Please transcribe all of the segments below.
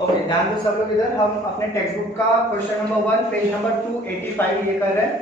Okay, ध्यान दो सब लोग। इधर हम अपने टेक्स्ट बुक का क्वेश्चन नंबर 1 पेज नंबर 285 ये कर रहे हैं।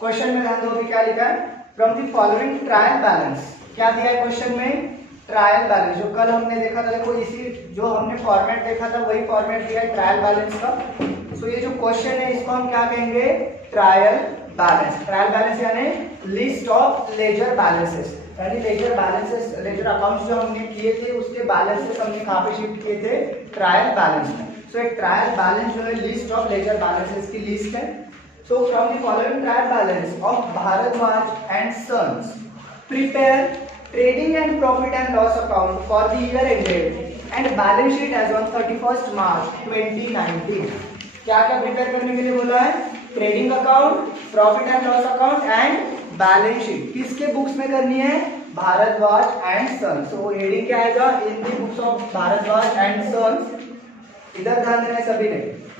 क्वेश्चन में ध्यान दो कि क्या लिखा है, from the following trial balance. क्या दिया है क्वेश्चन में? Trial balance. जो कल हमने देखा था, देखो इसी जो हमने फॉर्मेट देखा था वही फॉर्मेट दिया है ट्रायल बैलेंस का। सो ये जो क्वेश्चन है इसको हम क्या कहेंगे? Trial balance. ट्रायल बैलेंस यानी लिस्ट ऑफ लेजर बैलेंसेस, यानी लेजर बैलेंसेस, लेजर अकाउंट्स जो हमने किए थे उसके बैलेंसेस हमने कहाँ पे शिफ्ट किए थे? ट्रायल बैलेंस में। सो एक ट्रायल बैलेंस जो है लिस्ट ऑफ लेजर बैलेंसेस की लिस्ट है। So from the following trial balance of Bhardwaj and sons prepare trading and profit and loss account for the year ended and balance sheet as on 31 March 2019। क्या क्या prepare करने के लिए बोला है? Trading account, profit and loss account and balance sheet. किसके books में करनी है? Bhardwaj and sons. So heading क्या आएगा? In the books of Bhardwaj and sons. इधर ध्यान देना सभी ने।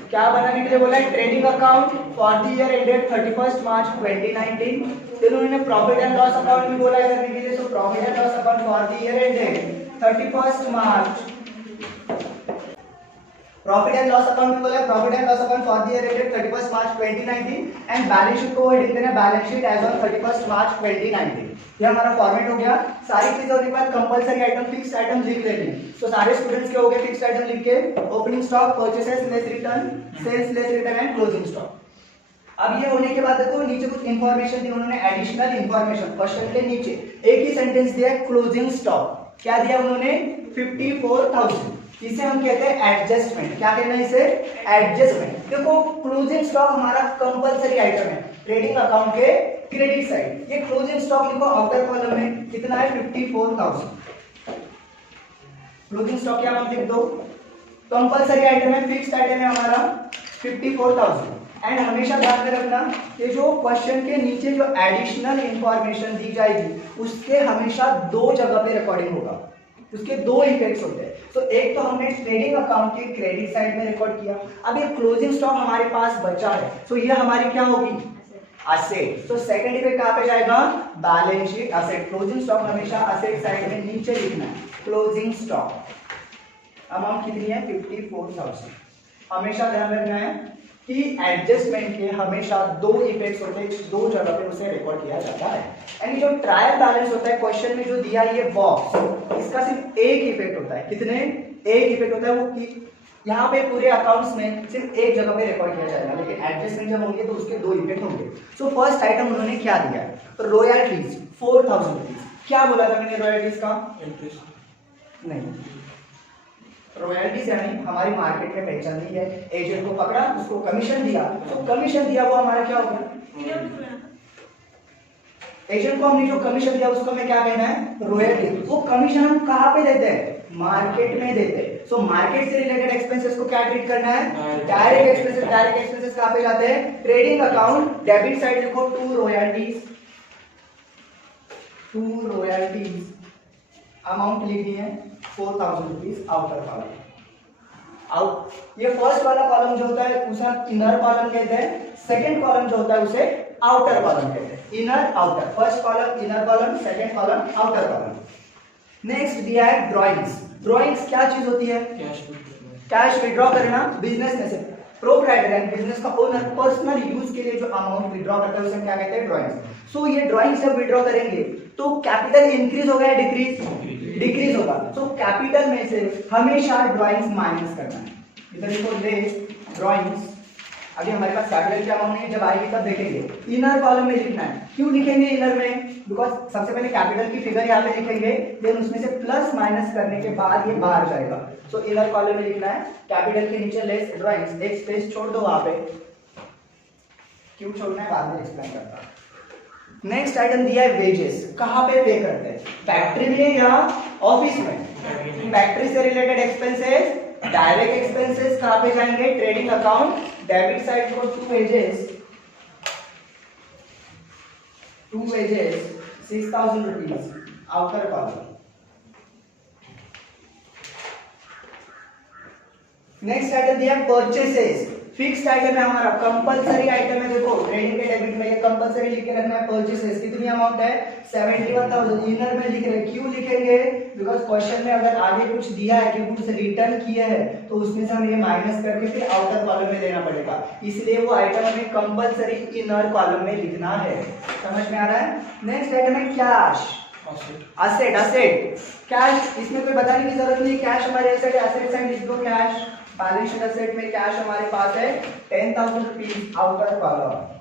क्या बनाने के लिए बोला है? Trading account for the year ended 31 March 2019। फिर उन्होंने प्रॉफिट एंड लॉस अकाउंट भी बोला है करने के लिए। So profit and loss account for the year ended 31 March, profit and loss account भी बोला है, profit and loss account for the year ended 31 March 2019 and balance sheet को हेडिंग देना balance sheet as on 31 March 2019। ये हमारा format हो गया। सारी चीजें होने के बाद कंपलसरी आइटम, फिक्स आइटम लिख लेनी। तो सारे स्टूडेंट्स के हो गए फिक्स आइटम लिख के, opening stock, purchases less return, sales less return and closing stock. अब ये होने के बाद देखो नीचे कुछ इंफॉर्मेशन दी उन्होंने, एडिशनल इंफॉर्मेशन। क्वेश्चन के नीचे एक ही सेंटेंस दिया है, क्लोजिंग स्टॉक। क्या दिया उन्होंने? 54,000। इसे हम कहते हैं एडजस्टमेंट। क्या कहना है इसे? एडजस्टमेंट। देखो क्लोजिंग स्टॉक हमारा कंपलसरी आइटम है ट्रेडिंग अकाउंट के क्रेडिट साइड। ये क्लोजिंग स्टॉक लिखो आउटर कॉलम में, कितना है? 54,000। क्लोजिंग स्टॉक क्या हम लिख दो? कंपलसरी आइटम है, फिक्स्ड आइटम है हमारा 54,000। एंड हमेशा ध्यान में रखना कि जो क्वेश्चन के नीचे जो एडिशनल इंफॉर्मेशन दी जाएगी उसके हमेशा दो जगह पे रिकॉर्डिंग होगा। उसके दो इफेक्ट्स होते हैं। तो एक तो हमने ट्रेडिंग अकाउंट के क्रेडिट साइड में रिकॉर्ड किया। अब ये क्लोजिंग स्टॉक हमारे पास बचा है, तो ये हमारी क्या होगी? असेट। तो सेकंड इफेक्ट कहां पे जाएगा? Balance sheet asset. Closing stock हमेशा असेट साइड में नीचे लिखना है। क्लोजिंग स्टॉक अमाउंट कितनी है? 54,000। हमेशा ध्यान रखना है कि एडजस्टमेंट के हमेशा दो इफेक्ट्स होते हैं, दो जगह पे उसे रिकॉर्ड किया जाता है। यानी जो ट्रायल बैलेंस होता है क्वेश्चन में जो दिया ये बॉक्स, इसका सिर्फ एक इफेक्ट होता है। कितने? एक इफेक्ट होता है वो कि यहाँ पे पूरे अकाउंट्स में सिर्फ एक जगह पे रिकॉर्ड किया जाएगा, लेकिन एडजस्टमेंट जब होंगे तो उसके दो इफेक्ट होंगे। सो फर्स्ट आइटम उन्होंने क्या दिया है? तो रॉयल्टीज 4,000 रुपीज। क्या बोला था मैंने रॉयल्टीज का? इंटरेस्ट नहीं, रॉयल्टीज यानी हमारी मार्केट में पहचान दी है। एजेंट को पकड़ा, उसको कमीशन दिया, तो कमीशन दिया वो हमारा क्या होगा? एजेंट को हमने जो कमीशन दिया उसको हमें क्या कहना है? रॉयल्टी। वो कमीशन हम कहाँ पे देते हैं? मार्केट में देते हैं। सो मार्केट से रिलेटेड एक्सपेंसेस को क्या ट्रीट करना है? Direct expenses. डायरेक्ट एक्सपेंसेस कहाँ पे जाते हैं? ट्रेडिंग अकाउंट डेबिट साइड लिखो to royalties. To royalties amount लिखनी है 4,000 रुपीज आउटर कॉलम। आउट ये फर्स्ट वाला कॉलम जो होता है उसे इनर कॉलम कहते हैं। सेकंड कॉलम जो होता है उसे आउटर कॉलम कहते हैं। Inner outer, first column inner column, second column outer column. Next दिया है ड्राइंग्स। ड्राइंग्स क्या चीज होती है? कैश विड्रॉ करना बिजनेस में से। प्रोप्राइटर यानी बिजनेस का ओनर पर्सनल यूज के लिए जो अमाउंट विड्रॉ करता है उसे क्या कहते हैं? ड्राइंग्स। सो ये ड्राइंग्स जब विड्रॉ करेंगे तो कैपिटल इंक्रीज होगा या डिक्रीज? डिक्रीज होगा। सो कैपिटल में से हमेशा ड्राइंग्स माइनस करना है। इधर देखो लेस ड्राइंग्स। अभी हमारे पास कैपिटल की अमाउंट नहीं है, जब आएगी तब देखेंगे। इनर कॉलम में लिखना है। क्यों लिखेंगे इनर में? बिकॉज सबसे पहले कैपिटल की फिगर यहाँ पे लिखेंगे, देन उसमें से प्लस माइनस करने के बाद ये बाहर जाएगा। सो इनर कॉलम में लिखना है। कैपिटल के नीचे लेस ड्राइंग्स, एक स्पेस छोड़ दो वहां पे। क्यों छोड़ना है बाद में एक्सप्लेन करता हूं। नेक्स्ट आइटम दिया है वेजेस। कहाँ पे पे करते हैं? फैक्ट्री में या ऑफिस में? फैक्ट्री से रिलेटेड एक्सपेंसेस, डायरेक्ट एक्सपेंसेस कहाँ पे जाएंगे? ट्रेडिंग अकाउंट डेबिट साइड को to wages 6,000 rupees outer column. Next item दिया परचेसेस फिक्स्ड आइटम है हमारा, कंपलसरी आइटम है, देखो ट्रेडिंग के डेबिट में ये कंपलसरी लिख के रखना है। परचेसेस कितनी अमाउंट है 71,000, इनर में लिख रहे हैं, क्यों लिखेंगे बिकॉज क्वेश्चन में अगर आगे कुछ दिया है कि गुड्स रिटर्न किए हैं तो उसमें से हमें ये माइनस करके फिर आउटर कॉलम में देना पड़ेगा, इसलिए वो आइटम हमें कंपलसरी इनर कॉलम में लिखना है। समझ में आ रहा है? नेक्स्ट आइटम है कैश, असेट, असेट कैश, इसमें कोई बताने की जरूरत नहीं, कैश हमारे एसेट है, असेट साइड लिख दो कैश। बैलेंस शीट असेट में कैश हमारे पास है 10,000 rupees, outer column.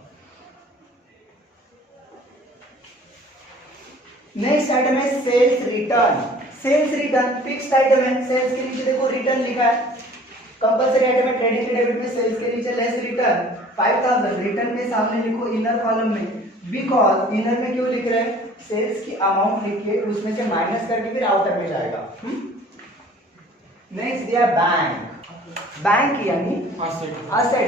Next item है sales return, sales return fixed item है, सेल्स के नीचे देखो रिटर्न लिखा है, कंपलसरी आइटम है, क्रेडिट के डेबिट में सेल्स के नीचे लेस रिटर्न 5,000, रिटर्न के सामने लिखो इनर कॉलम में, बिकॉज इनर में क्यों लिख रहे हैं, सेल्स की अमाउंट लिख के उसमें से माइनस करके फिर आउटर में जाएगा। नेक्स्ट दिया बैंक, बैंक यानी असेट,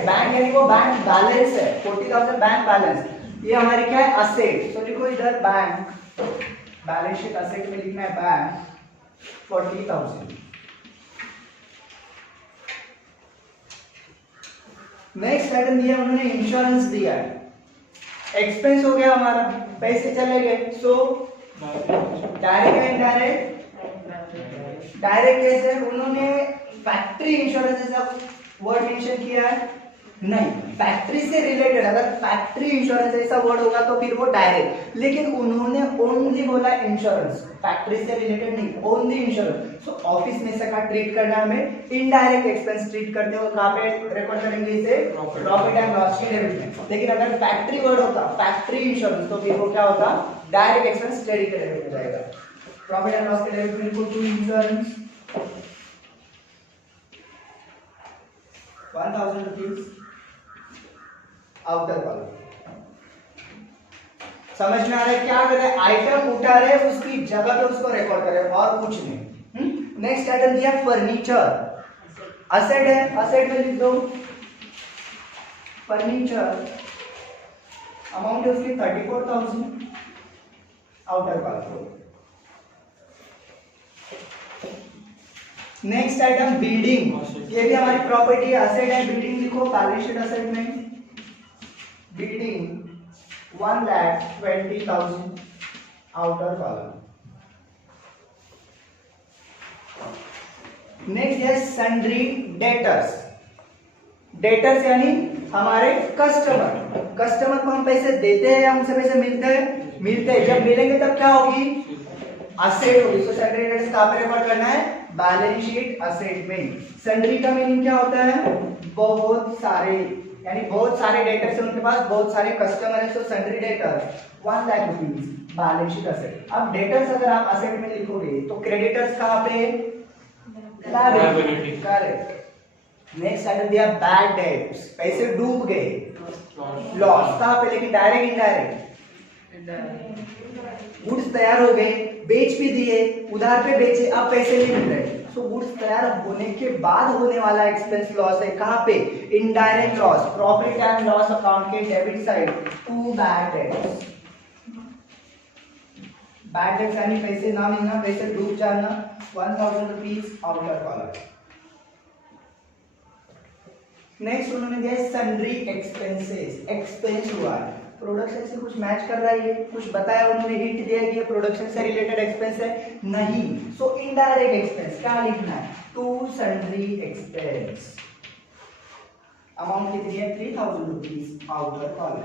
बैंक यानी वो बैंक बैलेंस है 40,000 बैंक बैलेंस, ये हमारी क्या है असेट, तो लिखो इधर बैंक, बैलेंस शीट असेट में लिखना है बैंक 40,000। नेक्स्ट आइटम दिया उन्होंने इंश्योरेंस दिया है, एक्सपेंस हो गया हमारा, पैसे चले गए, सो डायरेक्ट या इनडायरेक्ट, डायरेक्ट कैसे, उन्होंने फैक्ट्री इंश्योरेंस ऐसा वर्ड मेंशन किया है नहीं, फैक्ट्री से रिलेटेड, अगर फैक्ट्री इंश्योरेंस ऐसा वर्ड होगा तो फिर वो डायरेक्ट, लेकिन उन्होंने ओनली बोला इंश्योरेंस, फैक्ट्री से रिलेटेड नहीं, ओनली इंश्योरेंस। सो ऑफिस में इसका ट्रीट करना हमें इनडायरेक्ट एक्सपेंस ट्रीट करते हो, कहां पे रिकॉर्ड करेंगे इसे, प्रॉफिट एंड लॉस के डेबिट में। लेकिन अगर फैक्ट्री वर्ड होता, फैक्ट्री इंश्योरेंस, तो फिर वो क्या होता, डायरेक्ट एक्सपेंस क्रेडिट के डेबिट में जाएगा। प्रॉफिट एंड लॉस के डेबिट में लिखो to insurance 1,000 rupees, outer column. समझ में आ रहा है? क्या कर रहे हैं, आइटम उठा रहे उसकी जगह पे उसको रिकॉर्ड कर रहे हैं और कुछ नहीं। नेक्स्ट आइटम दिया फर्नीचर, असेट है, असेट में लिख दो फर्नीचर, अमाउंट है उसकी 34,000, outer column. Next item building, ये भी हमारी प्रॉपर्टी है, असेट है, बिल्डिंग लिखो बैलेंस शीट असेट में, बिल्डिंग 1,20,000, आउटर कॉलम। नेक्स्ट है सन्ड्री डेटर्स, डेटर्स यानी हमारे कस्टमर, कस्टमर को हम पैसे देते हैं या हमसे पैसे मिलते हैं, मिलते हैं, जब मिलेंगे तब क्या होगी, असेट होगी। तो सन्ड्री डेटर्स कहां पे रिकॉर्ड करना है, बैलेंस शीट असेट में। सन्ड्री का मीनिंग क्या होता है, बहुत सारे, यानी बहुत सारे डेटर्स हैं उनके पास, बहुत सारे कस्टमर हैं, so sundry debtors 1 lakh rupees, balance sheet asset. अब डेटर्स अगर आप असेट में लिखोगे तो क्रेडिटर्स कहां पे, लायबिलिटी, करेक्ट। नेक्स्ट आइटम दिया बैड डेट्स, पैसे डूब गए, लॉस कहां पे, लेकिन डायरेक्ट इनडायरेक्ट, गुड्स तैयार हो गए, बेच भी दिए, उधार पे बेचे, अब पैसे नहीं मिल रहे, सो गुड्स तैयार होने के बाद होने वाला एक्सपेंस लॉस है, कहां पे, indirect loss, profit and loss account के debit side to bad debts. Bad debts यानी पैसे ना मिलना, पैसे डूब जाना, 1,000 रुपीज, आउटर कॉलम। नेक्स्ट उन्होंने दिया सन्ड्री एक्सपेंसेस, एक्सपेंस हुआ है, प्रोडक्शन से कुछ मैच कर रहा है, ये कुछ बताया उन्होंने, हिंट दिया कि ये प्रोडक्शन से रिलेटेड एक्सपेंस है नहीं, सो इनडायरेक्ट एक्सपेंस क्या लिखना है, टू सन्ड्री एक्सपेंस, अमाउंट कितनी है 3,000 रुपीज, आउटर कॉलम।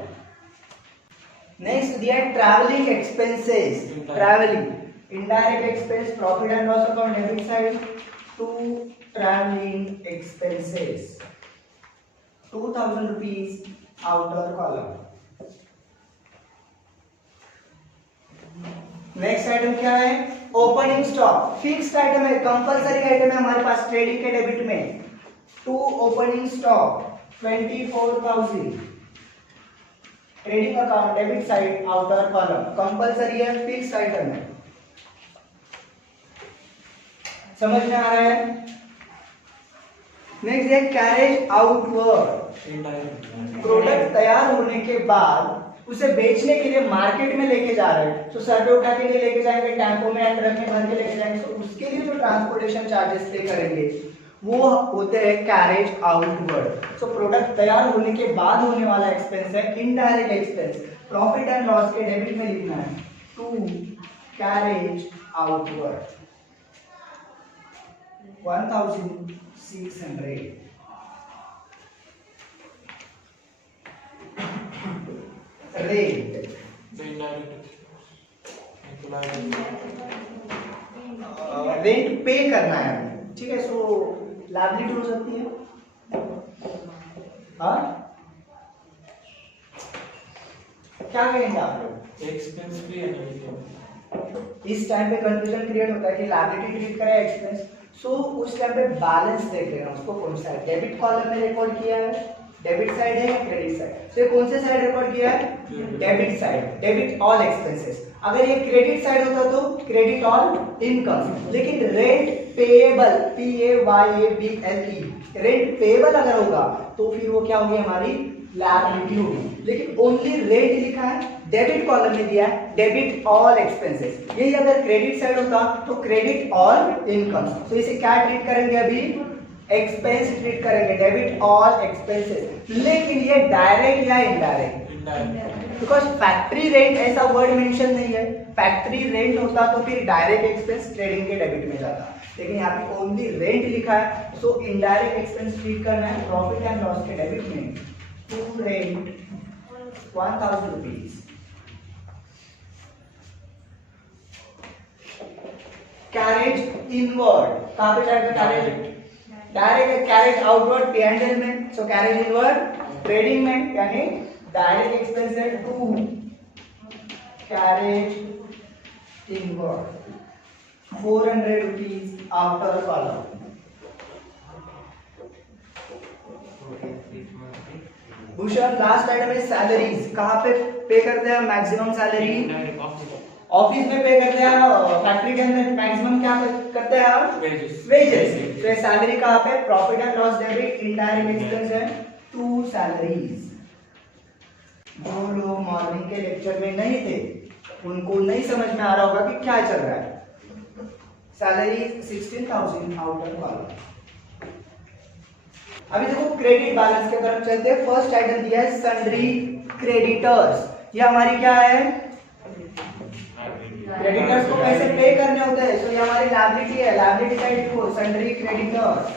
नेक्स्ट दिया है travelling expenses, travelling indirect expense, profit and loss account debit side to travelling expenses 2,000 rupees, outer column. Next item क्या है, ओपनिंग स्टॉक, फिक्स्ड आइटम है, compulsory item है हमारे पास ट्रेडिंग के डेबिट में, to opening stock 24,000, trading account debit side, outer column, compulsory है, fixed item है। समझ में आ रहा है? नेक्स्ट है कैरेज आउटवर्ड, प्रोडक्ट तैयार होने के बाद उसे बेचने के लिए मार्केट में लेके जा रहे हैं, तो सर पे उठा के लेके जाएंगे, टेम्पो में ट्रक में भर के लेके जाएंगे, तो उसके लिए जो ट्रांसपोर्टेशन चार्जेस पे करेंगे वो होते हैं कैरेज आउटवर्ड। सो प्रोडक्ट तैयार होने के बाद होने वाला एक्सपेंस है indirect expense. Profit and loss के डेबिट में लिखना है to carriage outward 1600 rate rent पे करना है हमें, ठीक है। सो लायबिलिटी हो सकती है, हाँ क्या कहेंगे आप लोग? एक्सपेंस भी है। इस टाइम पे कंफ्यूजन क्रिएट होता है कि लायबिलिटी ट्रीट करें एक्सपेंस। सो उस टाइम पे बैलेंस देख लेना उसको कौन सा है। डेबिट कॉलम में रिकॉर्ड किया है, डेबिट साइड है या क्रेडिट साइड, तो कौन से साइड रिकॉर्ड किया है? Debit side, debit all expenses. अगर ये क्रेडिट साइड होता तो क्रेडिट ऑल इनकम। लेकिन rent payable PAYABLE rent payable अगर होगा तो फिर वो क्या होगी? हमारी लायबिलिटी होगी। लेकिन ओनली रेंट लिखा है, डेबिट कॉलम में दिया है डेबिट ऑल एक्सपेंसेस। यही अगर क्रेडिट साइड होता तो क्रेडिट ऑल इनकम। तो इसे क्या ट्रीट करेंगे? अभी एक्सपेंस ट्रीट करेंगे, डेबिट ऑल एक्सपेंसेस। लेकिन ये डायरेक्ट या इनडायरेक्ट? बिकॉज फैक्ट्री रेंट ऐसा वर्ड मेंशन नहीं है। फैक्ट्री रेंट होता तो फिर डायरेक्ट एक्सपेंस ट्रेडिंग के डेबिट में जाता, लेकिन यहाँ पे ओनली रेंट लिखा है। सो इनडायरेक्ट एक्सपेंस ट्रीट करना है प्रॉफिट एंड लॉस के डेबिट में to rent 1000 rupees. Carriage inward कहां पे जाएगा? डायरेक्ट कैरेज आउटवर्ड P&L में। सो कैरेज इनवर्ड ट्रेडिंग में, यानी डायरेक्ट एक्सपेंस है to carriage inward 400 rupees after column. Bhushan last item है सैलरीज। कहां पे पे करते हैं मैक्सिमम सैलरी? ऑफिस में पे करते हैं। फैक्ट्री के अंदर मैक्सिमम क्या करते हैं आप? वेजेस। तो सैलरी कहां पे? Profit and loss debit indirect expense है टू सैलरीज। जो लोग मॉर्निंग के लेक्चर में नहीं थे उनको नहीं समझ में आ रहा होगा कि क्या चल रहा है। Salary 16,000 outer column. अभी देखो क्रेडिट बैलेंस की तरफ चलते हैं। फर्स्ट आइटम दिया है सन्ड्री क्रेडिटर्स। ये हमारी क्या है? क्रेडिटर्स को पैसे पे करने होते हैं, तो ये हमारी लायबिलिटी है। लायबिलिटी साइड लिखो sundry creditors.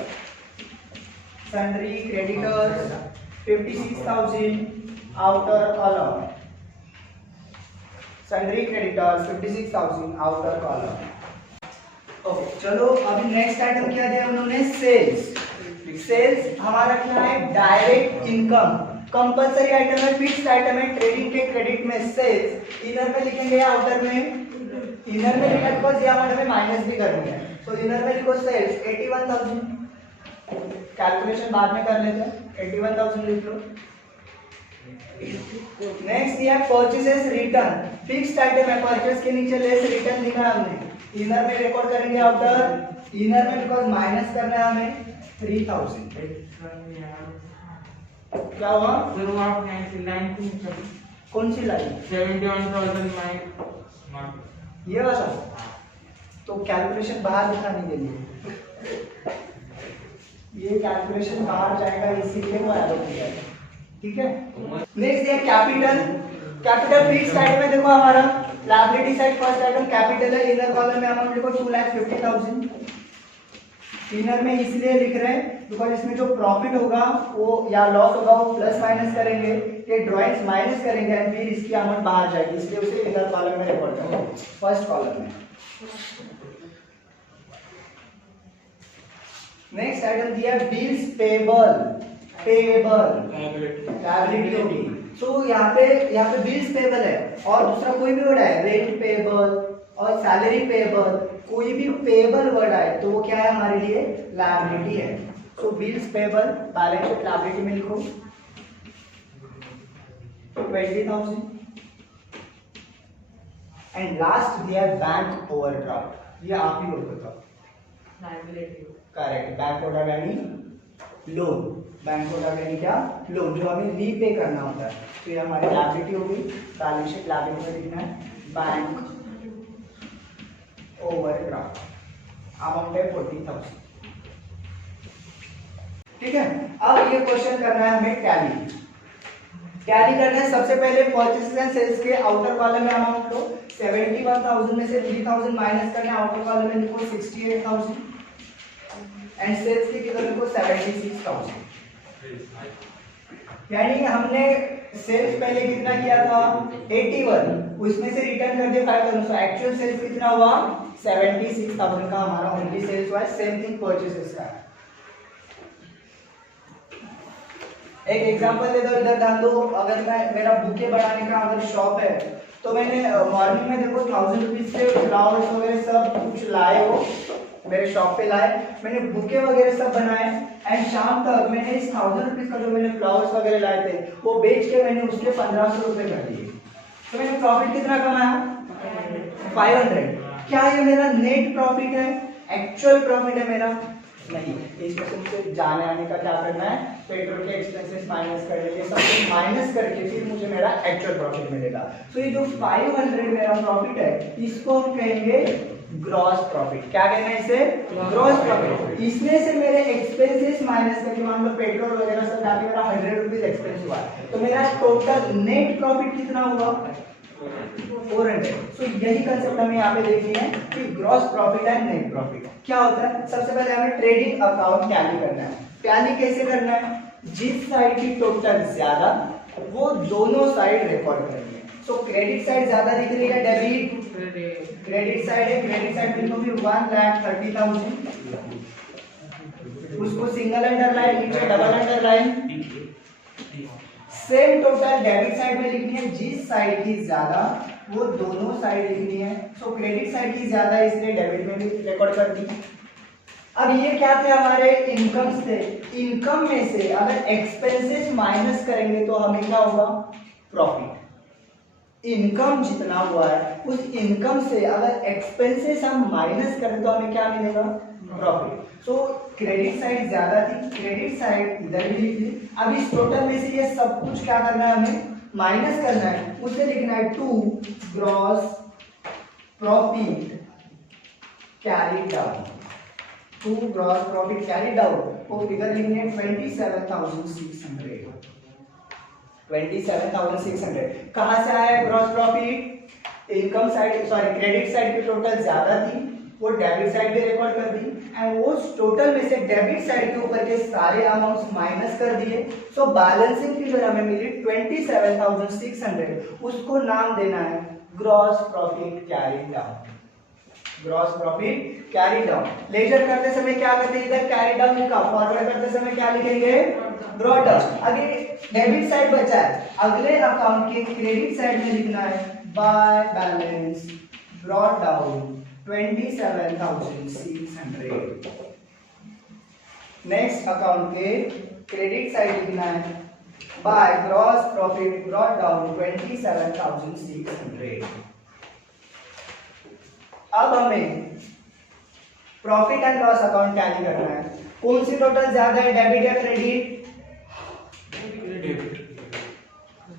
Sundry creditors 56,000 outer column. Sundry creditors 56,000 outer column. Okay चलो अभी नेक्स्ट आइटम क्या दिया उन्होंने? सेल्स। सेल्स हमारा क्या है? Direct income. कंपलसरी आइटम है, फिक्स्ड आइटम है ट्रेडिंग के क्रेडिट में सेल्स। इनर में लिखेंगे या आउटर में? इनर में लिखा बिकॉज ये हमें माइनस भी करनी है। तो इनर में लिखो सेल्स 81,000। कैलकुलेशन बाद में कर लेते हैं, 81,000 लिख लो। नेक्स्ट ये परचेसेस रिटर्न। फिक्स्ड आइटम है, परचेस के नीचे लेस रिटर्न लिखा है हमने। इनर में रिकॉर्ड करेंगे आउटर। इनर में बिकॉज माइनस करना है हमें 3000। क्या हुआ? कौन सी लाइन? 71,000 ये वाला। तो कैलकुलेशन बाहर दिखाने के लिए ये कैलकुलेशन बाहर जाएगा, इसीलिए वो ऐड हो गया। ठीक है। नेक्स्ट ये कैपिटल। कैपिटल फिक्स्ड साइड में देखो हमारा liability side first item capital है। इनर कॉलम में अमाउंट लिखो 2,50,000। इनर में इसलिए लिख रहे हैं बिकॉज इसमें जो प्रॉफिट होगा वो या लॉस होगा वो प्लस माइनस करेंगे, ये ड्रॉइंग्स माइनस करेंगे एंड फिर इसकी अमाउंट बाहर जाएगी, इसलिए उसे इनर कॉलम में रिकॉर्ड करेंगे फर्स्ट कॉलम में। नेक्स्ट आइटम दिया बिल्स पेबल। लायबिलिटी होगी। सो यहाँ पे बिल्स पेबल है और दूसरा कोई भी वर्ड है रेंट पेबल और सैलरी पेबल, कोई भी पेबल वर्ड आए तो वो क्या है हमारे लिए? लायबिलिटी है। So bills payable balance sheet liability में लिखो 20,000 एंड लास्ट दिया बैंक ओवरड्राफ्ट। ये आप ही लोग बताओ। करेक्ट। बैंक ओवरड्राफ्ट यानी लोन। बैंक ओवरड्राफ्ट यानी क्या? लोन, जो हमें रीपे करना होता है। तो ये हमारी लायबिलिटी होगी। बैलेंस शीट लायबिलिटी में लिखना है बैंक ओवरड्राफ्ट। अमाउंट है 40,000। ठीक है। अब ये क्वेश्चन करना है हमें टैली करना है। सबसे पहले परचेसेस एंड सेल्स के आउटर कॉलम में अमाउंट लो, 71,000 में से 3,000 माइनस करना है, आउटर कॉलम में लिखो 68,000 एंड सेल्स की किधर लिखो 76,000। यानी हमने सेल्स पहले कितना किया था 81, उसमें से रिटर्न कर दिया 5,000, सो एक्चुअल सेल्स कितना हुआ 76,000 का हमारा ओनली सेल्स हुआ। सेम थिंग परचेसेस का। एक एग्जांपल दे दो, इधर ध्यान दो। अगर मैं मेरा बुके बनाने का अगर शॉप है तो मैंने मॉर्निंग में देखो 1000 रुपीज से फ्लावर्स वगैरह सब कुछ लाए हो मेरे शॉप पे लाए, मैंने बुके वगैरह सब बनाए एंड शाम तक मैंने इस 1000 रुपीज का जो मैंने फ्लावर्स वगैरह लाए थे वो बेच के मैंने उसके 1500 रुपए कर दिए, तो मैंने प्रॉफिट कितना कमाया 500। क्या ये मेरा नेट प्रॉफिट है, एक्चुअल प्रॉफिट है मेरा? नहीं। इसमें तुमसे जाने आने का क्या करना है, पेट्रोल के एक्सपेंसेस माइनस कर लेंगे, सब कुछ माइनस करके फिर मुझे मेरा एक्चुअल प्रॉफिट मिलेगा। तो ये जो 500 मेरा प्रॉफिट है इसको हम कहेंगे ग्रॉस प्रॉफिट। क्या कहना है इसे? Gross profit. इसमें से मेरे एक्सपेंसेस माइनस करके मान लो पेट्रोल वगैरह सब जाके मेरा 100 रुपीज एक्सपेंस हुआ, तो मेरा टोटल नेट प्रॉफिट कितना हुआ 400। सो यही कंसेप्ट हमें यहाँ पे देखनी है कि gross profit and net profit क्या होता है। सबसे पहले हमें ट्रेडिंग अकाउंट टैली करना है। टैली कैसे करना है? जिस साइड की टोटल ज्यादा वो दोनों साइड रिकॉर्ड करेंगे। सो क्रेडिट साइड ज्यादा दिख रही है डेबिट, क्रेडिट साइड है, क्रेडिट साइड बिल्कुल भी 1,30,000, उसको सिंगल अंडरलाइन, नीचे double underline. Same total debit side में लिखनी है, जिस साइड की ज्यादा वो दोनों साइड लिखनी है। सो क्रेडिट साइड की ज्यादा है इसलिए डेबिट में भी रिकॉर्ड कर दी। अब ये क्या थे हमारे इनकम से, इनकम में से अगर एक्सपेंसेस माइनस करेंगे तो हमें क्या होगा प्रॉफिट। इनकम जितना हुआ है उस इनकम से अगर एक्सपेंसेस हम माइनस करें तो हमें क्या मिलेगा प्रॉफिट। सो क्रेडिट साइड ज्यादा थी, क्रेडिट साइड इधर भी लिख दी। अब इस टोटल में से ये सब कुछ क्या करना है हमें माइनस करना है, उसे लिखना है to gross profit carry down, to gross profit carry down. वो फिगर लिखनी है 27,600, 27,600। कहां से आया gross profit? Income side sorry credit side की टोटल ज्यादा थी, वो डेबिट साइड भी रिकॉर्ड कर दी एंड वो टोटल में से डेबिट साइड के ऊपर के सारे अमाउंट्स माइनस कर दिए। सो बैलेंसिंग फिगर हमें मिली 27,600, उसको नाम देना है gross profit carry down, gross profit carry down. Ledger करते समय क्या करते हैं, इधर कैरी डाउन लिखा, फॉरवर्ड करते समय क्या लिखेंगे ब्रॉट डाउन। अभी डेबिट साइड बचा है, अगले अकाउंट के क्रेडिट साइड में लिखना है by balance brought down 27,600। Next account के क्रेडिट साइड लिखना है by gross profit brought down 27,600। अब हमें profit and loss account tally करना है। कौन सी टोटल ज्यादा है, डेबिट या क्रेडिट?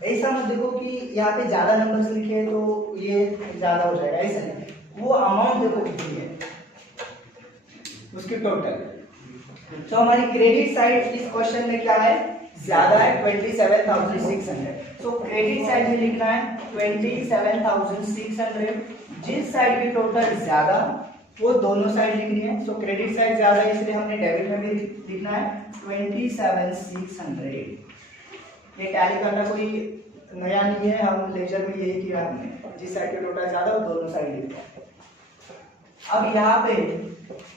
ऐसा मत देखो कि यहाँ पे ज्यादा नंबर्स लिखे हैं तो ये ज्यादा हो जाएगा, ऐसा नहीं। वो अमाउंट देखो कितनी है उसकी टोटल। तो हमारी क्रेडिट साइड इस क्वेश्चन में क्या है ज्यादा है 27,600। तो क्रेडिट साइड में लिखना है 27,600। जिस साइड की टोटल ज्यादा वो दोनों साइड लिखनी है। सो क्रेडिट साइड ज्यादा है इसलिए हमने डेबिट में भी लिखना है 27,600। ये टैली करना कोई नया नहीं है, हम लेजर में यही किया हमने, जिस साइड के टोटल ज्यादा वो दोनों साइड लिखते हैं। अब यहाँ पे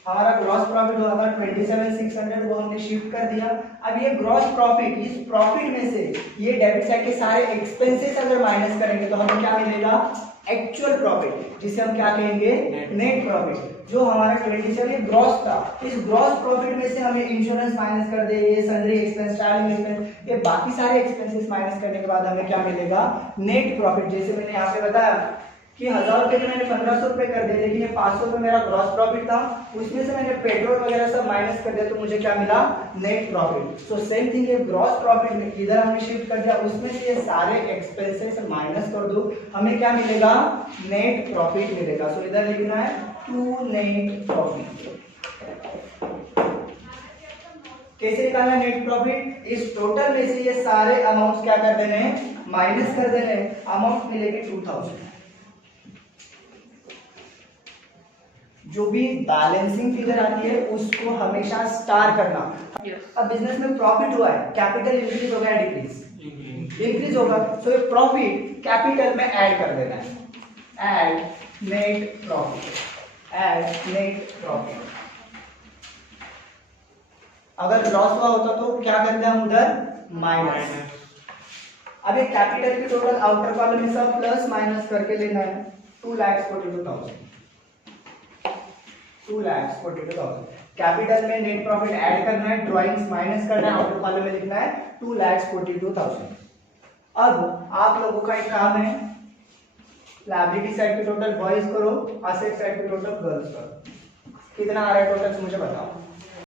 हमारा ग्रॉस प्रॉफिट हुआ था 27,600, वो हमने शिफ्ट कर दिया। अब ये ग्रॉस प्रॉफिट, इस प्रॉफिट में से ये डेबिट साइड के सारे एक्सपेंसेस अगर माइनस करेंगे तो हमें क्या मिलेगा एक्चुअल प्रॉफिट, जिसे हम क्या कहेंगे नेट प्रॉफिट। जो हमारा 27 ग्रॉस था, इस ग्रॉस प्रॉफिट में से हमें इंश्योरेंस माइनस कर दे, ये सैलरी एक्सपेंस, ट्रैवलिंग एक्सपेंस, ये बाकी सारे एक्सपेंसेस माइनस करने के बाद हमें क्या मिलेगा नेट प्रॉफिट। जैसे मैंने यहाँ पे बताया कि 1000 रुपए के मैंने 1500 रुपए कर दिए, लेकिन ये 500 रुपए मेरा ग्रॉस प्रॉफिट था, उसमें से मैंने पेट्रोल वगैरह सब माइनस कर दिया तो मुझे क्या मिला net profit. So same thing ये ग्रॉस प्रॉफिट में इधर हमने शिफ्ट कर दिया, उसमें से ये सारे एक्सपेंसेस माइनस कर दो, हमें क्या मिलेगा नेट प्रॉफिट मिलेगा। सो इधर लिखना है टू नेट प्रॉफिट। कैसे निकालना है नेट प्रॉफिट? इस टोटल में से ये सारे अमाउंट्स क्या कर देने हैं, माइनस कर देने हैं। अमाउंट मिलेगी 2000। जो भी बैलेंसिंग फिगर आती है उसको हमेशा स्टार करना। अब बिजनेस में प्रॉफिट हुआ है, कैपिटल इंक्रीज हो गया, डिक्रीज इंक्रीज होगा, सो ये प्रॉफिट कैपिटल में ऐड कर देना है, add net profit, add net profit. अगर लॉस हुआ होता तो क्या करते हैं हम उधर, माइनस। अब ये कैपिटल की टोटल आउटर कॉलम में सब प्लस माइनस करके लेना है। 2,42,000, 2,42,000। कैपिटल में नेट प्रॉफिट ऐड करना है, ड्राइंग्स माइनस करना है, आउटर कॉलम में लिखना है 2,42,000। अब आप लोगों का एक काम है, लायबिलिटी साइड की टोटल बॉयज करो, असेट साइड की टोटल गर्ल्स करो। कितना आ रहा है टोटल मुझे बताओ।